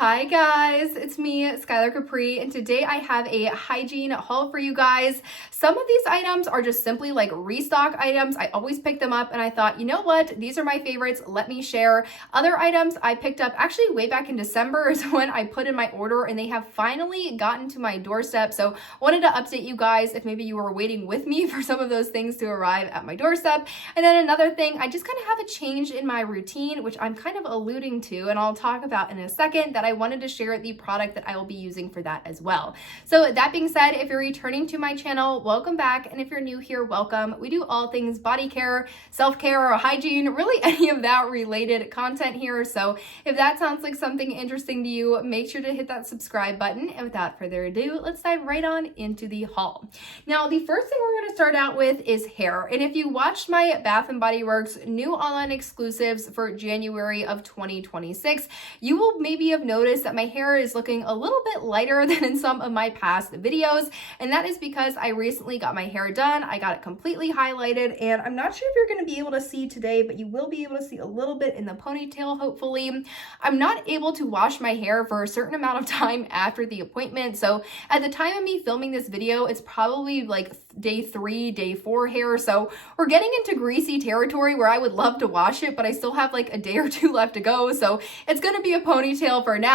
Hi guys, it's me, Skylar Capri, and today I have a hygiene haul for you guys. Some of these items are just simply like restock items. I always pick them up and I thought, you know what, these are my favorites, let me share. Other items I picked up actually way back in December is when I put in my order and they have finally gotten to my doorstep. So wanted to update you guys if maybe you were waiting with me for some of those things to arrive at my doorstep. And then another thing, I just kind of have a change in my routine, which I'm kind of alluding to and I'll talk about in a second, that I wanted to share the product that I will be using for that as well. So that being said, if you're returning to my channel, welcome back. And if you're new here, welcome. We do all things body care, self-care, or hygiene, really any of that related content here. So if that sounds like something interesting to you, make sure to hit that subscribe button. And without further ado, let's dive right on into the haul. Now, the first thing we're going to start out with is hair. And if you watched my Bath & Body Works new online exclusives for January of 2026, you will maybe have noticed that my hair is looking a little bit lighter than in some of my past videos, and that is because I recently got my hair done. I got it completely highlighted, and I'm not sure if you're going to be able to see today, but you will be able to see a little bit in the ponytail, hopefully. I'm not able to wash my hair for a certain amount of time after the appointment, so at the time of me filming this video, it's probably like day 3, day 4 hair, so we're getting into greasy territory where I would love to wash it, but I still have like a day or two left to go, so it's going to be a ponytail for now.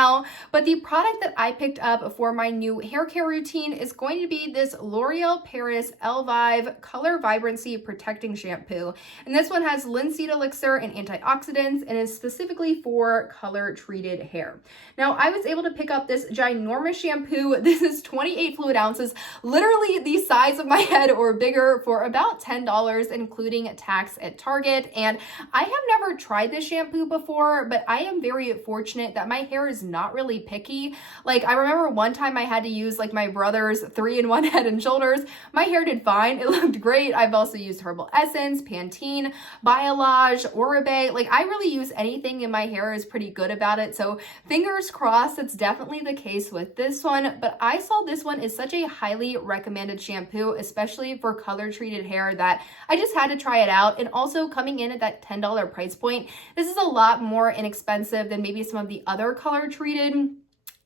But the product that I picked up for my new hair care routine is going to be this L'Oreal Paris Elvive Color Vibrancy Protecting Shampoo, and this one has linseed elixir and antioxidants and is specifically for color treated hair. Now, I was able to pick up this ginormous shampoo. This is 28 fluid ounces, literally the size of my head or bigger, for about $10, including tax at Target. And I have never tried this shampoo before, but I am very fortunate that my hair is not really picky. Like, I remember one time I had to use like my brother's 3-in-1 Head and Shoulders. My hair did fine. It looked great. I've also used Herbal Essence, Pantene, Biolage, Oribe. Like, I really use anything and my hair is pretty good about it. So fingers crossed that's definitely the case with this one. But I saw this one is such a highly recommended shampoo, especially for color treated hair, that I just had to try it out. And also coming in at that $10 price point, this is a lot more inexpensive than maybe some of the other color treated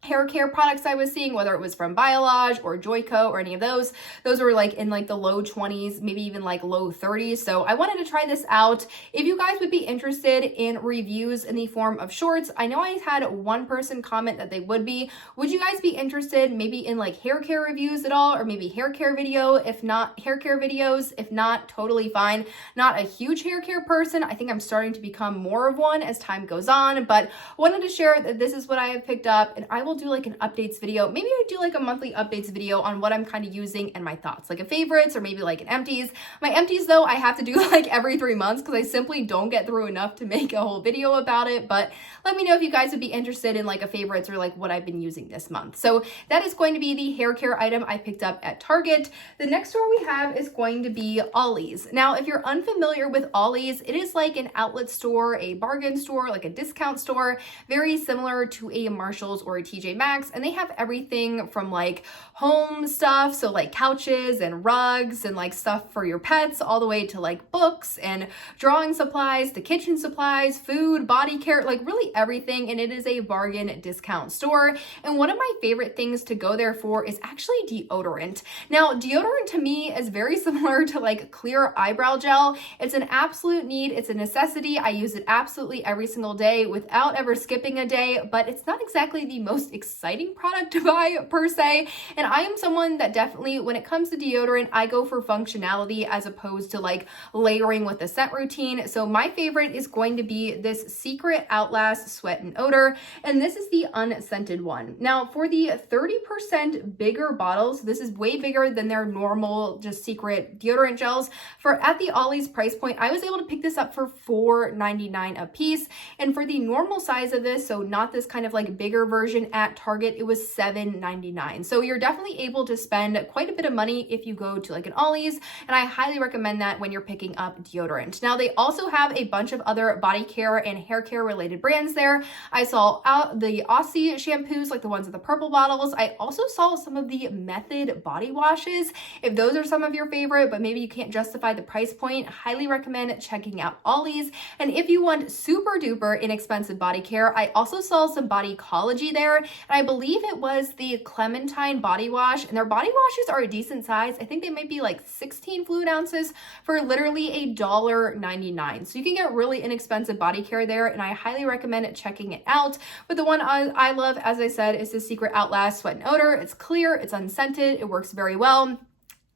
hair care products I was seeing, whether it was from Biolage or Joico or any of those. Those were like in like the low 20s, maybe even like low 30s. So I wanted to try this out. If you guys would be interested in reviews in the form of shorts, I know I had one person comment that they would be. Would you guys be interested maybe in like hair care reviews at all, or maybe hair care video? If not, hair care videos. If not, totally fine. Not a huge hair care person. I think I'm starting to become more of one as time goes on, but wanted to share that this is what I have picked up, and I will do like an updates video. Maybe I do like a monthly updates video on what I'm kind of using and my thoughts, like a favorites or maybe like an empties. My empties though, I have to do like every 3 months because I simply don't get through enough to make a whole video about it. But let me know if you guys would be interested in like a favorites or like what I've been using this month. So that is going to be the hair care item I picked up at Target. The next store we have is going to be Ollie's. Now, if you're unfamiliar with Ollie's, it is like an outlet store, a bargain store, like a discount store, very similar to a Marshall's or a TJ Maxx, and they have everything from like home stuff, so like couches and rugs and like stuff for your pets, all the way to like books and drawing supplies, to kitchen supplies, food, body care, like really everything. And it is a bargain discount store. And one of my favorite things to go there for is actually deodorant. Now, deodorant to me is very similar to like clear eyebrow gel. It's an absolute need. It's a necessity. I use it absolutely every single day without ever skipping a day, but it's not exactly the most exciting product to buy per se. And I am someone that definitely, when it comes to deodorant, I go for functionality as opposed to like layering with a scent routine. So my favorite is going to be this Secret Outlast Sweat and Odor, and this is the unscented one. Now, for the 30% bigger bottles, this is way bigger than their normal just Secret deodorant gels. For at the Ollie's price point, I was able to pick this up for $4.99 a piece. And for the normal size of this, so not this kind of like bigger version at Target, it was $7.99. So you're definitely able to spend quite a bit of money if you go to like an Ollie's, and I highly recommend that when you're picking up deodorant. Now they also have a bunch of other body care and hair care related brands there. I saw the Aussie shampoos, like the ones with the purple bottles. I also saw some of the Method body washes. If those are some of your favorite, but maybe you can't justify the price point, highly recommend checking out Ollie's. And if you want super duper inexpensive body care, I also saw some Bodycology there, and I believe it was the Clementine body wash, and their body washes are a decent size. I think they might be like 16 fluid ounces for literally $1.99. So you can get really inexpensive body care there, and I highly recommend checking it out. But the one I love, as I said, is the Secret Outlast Sweat and Odor. It's clear, it's unscented, it works very well.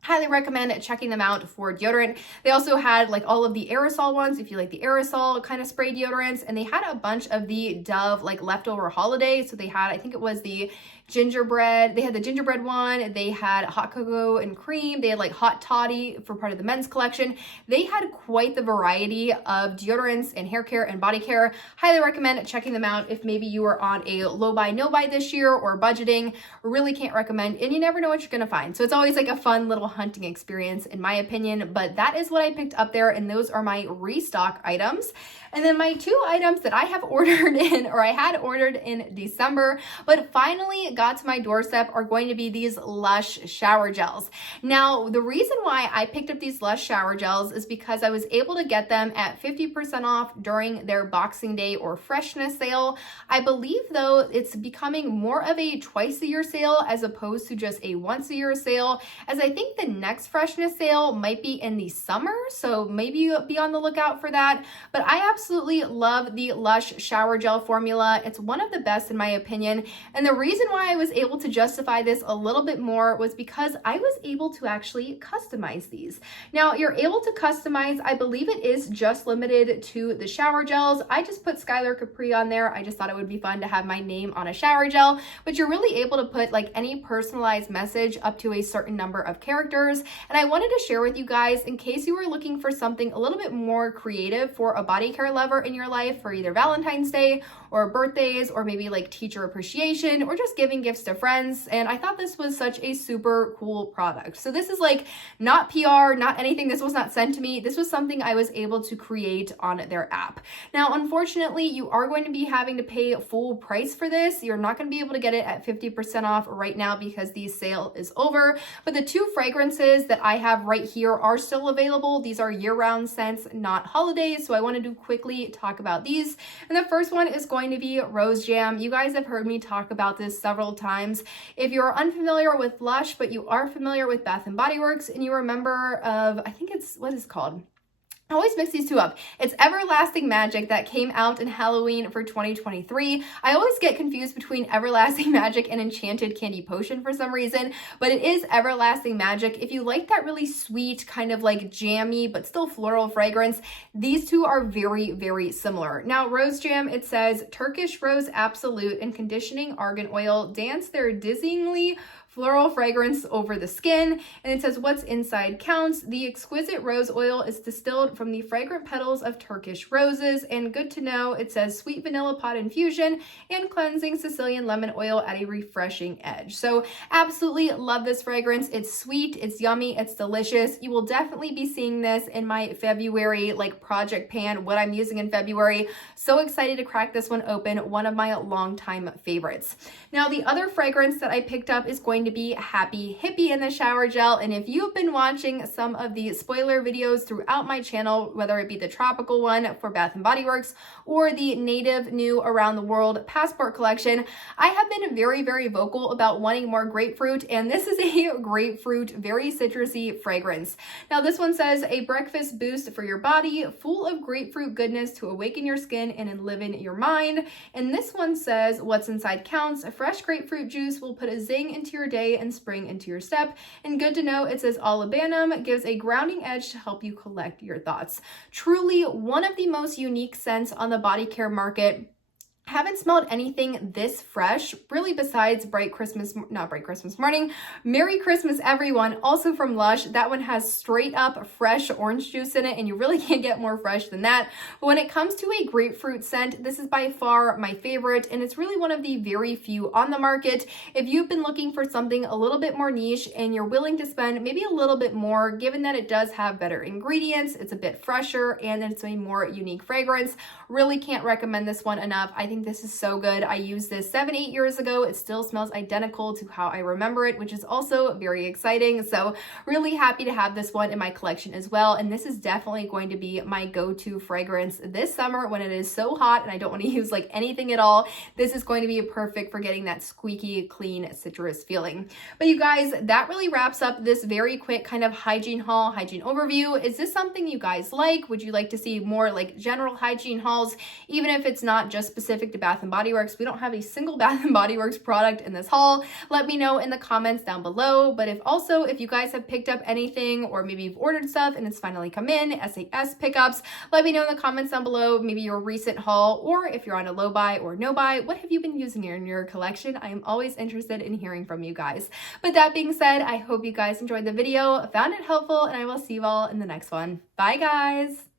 Highly recommend checking them out for deodorant. They also had like all of the aerosol ones, if you like the aerosol kind of spray deodorants, and they had a bunch of the Dove like leftover holiday. So they had, I think it was the gingerbread, they had the gingerbread one, they had hot cocoa and cream, they had like hot toddy for part of the men's collection. They had quite the variety of deodorants and hair care and body care. Highly recommend checking them out if maybe you are on a low buy, no buy this year or budgeting. Really can't recommend, and you never know what you're gonna find. So it's always like a fun little hunting experience in my opinion, but that is what I picked up there, and those are my restock items. And then my two items that I have ordered in, or I had ordered in December, but finally got to my doorstep, are going to be these Lush shower gels. Now, the reason why I picked up these Lush shower gels is because I was able to get them at 50% off during their Boxing Day or Freshness sale. I believe though it's becoming more of a twice a year sale as opposed to just a once a year sale, as I think the next Freshness sale might be in the summer, so maybe be on the lookout for that. But I absolutely love the Lush shower gel formula. It's one of the best in my opinion, and the reason why I was able to justify this a little bit more was because I was able to actually customize these. Now, you're able to customize, I believe it is just limited to the shower gels. I just put Skylar Capri on there. I just thought it would be fun to have my name on a shower gel, but you're really able to put like any personalized message up to a certain number of characters. And I wanted to share with you guys, in case you were looking for something a little bit more creative for a body care lover in your life for either Valentine's Day or birthdays, or maybe like teacher appreciation, or just giving gifts to friends. And I thought this was such a super cool product. So this is like not PR, not anything. This was not sent to me. This was something I was able to create on their app. Now, unfortunately, you are going to be having to pay full price for this. You're not going to be able to get it at 50% off right now because the sale is over. But the two fragrances that I have right here are still available. These are year-round scents, not holidays. So I wanted to quickly talk about these. And the first one is going to be Rose Jam. You guys have heard me talk about this several times. If you're unfamiliar with Lush, but you are familiar with Bath & Body Works, and you remember of, I think it's, what is it called? I always mix these two up. It's Everlasting Magic that came out in Halloween for 2023. I always get confused between Everlasting Magic and Enchanted Candy Potion for some reason, but it is Everlasting Magic. If you like that really sweet, kind of like jammy, but still floral fragrance, these two are very, very similar. Now, Rose Jam, it says Turkish Rose Absolute and Conditioning Argan Oil dance their dizzyingly floral fragrance over the skin. And it says what's inside counts. The exquisite rose oil is distilled from the fragrant petals of Turkish roses. And good to know, it says sweet vanilla pod infusion and cleansing Sicilian lemon oil at a refreshing edge. So absolutely love this fragrance. It's sweet, it's yummy, it's delicious. You will definitely be seeing this in my February like project pan, what I'm using in February. So excited to crack this one open. One of my longtime favorites. Now, the other fragrance that I picked up is going to be Happy Hippie in the shower gel. And if you've been watching some of the spoiler videos throughout my channel, whether it be the tropical one for Bath & Body Works or the native new around the world passport collection, I have been very, very vocal about wanting more grapefruit, and this is a grapefruit, very citrusy fragrance. Now, this one says a breakfast boost for your body, full of grapefruit goodness to awaken your skin and enliven your mind. And this one says what's inside counts. A fresh grapefruit juice will put a zing into your day and spring into your step. And good to know, it says olibanum gives a grounding edge to help you collect your thoughts. Truly one of the most unique scents on the body care market. Haven't smelled anything this fresh, really, besides not Bright Christmas Morning, Merry Christmas Everyone, also from Lush. That one has straight up fresh orange juice in it, and you really can't get more fresh than that. But when it comes to a grapefruit scent, this is by far my favorite, and it's really one of the very few on the market. If you've been looking for something a little bit more niche and you're willing to spend maybe a little bit more, given that it does have better ingredients, it's a bit fresher, and it's a more unique fragrance, really can't recommend this one enough. I think this is so good. I used this 7-8 years ago. It still smells identical to how I remember it, which is also very exciting. So really happy to have this one in my collection as well. And this is definitely going to be my go-to fragrance this summer when it is so hot and I don't want to use like anything at all. This is going to be perfect for getting that squeaky, clean citrus feeling. But you guys, that really wraps up this very quick kind of hygiene haul, hygiene overview. Is this something you guys like? Would you like to see more like general hygiene hauls, even if it's not just specific to Bath & Body Works? We don't have a single Bath & Body Works product in this haul. Let me know in the comments down below. But if you guys have picked up anything, or maybe you've ordered stuff and it's finally come in, SAS pickups, let me know in the comments down below, maybe your recent haul, or if you're on a low buy or no buy, what have you been using in your collection? I am always interested in hearing from you guys. But that being said, I hope you guys enjoyed the video, found it helpful, and I will see you all in the next one. Bye guys!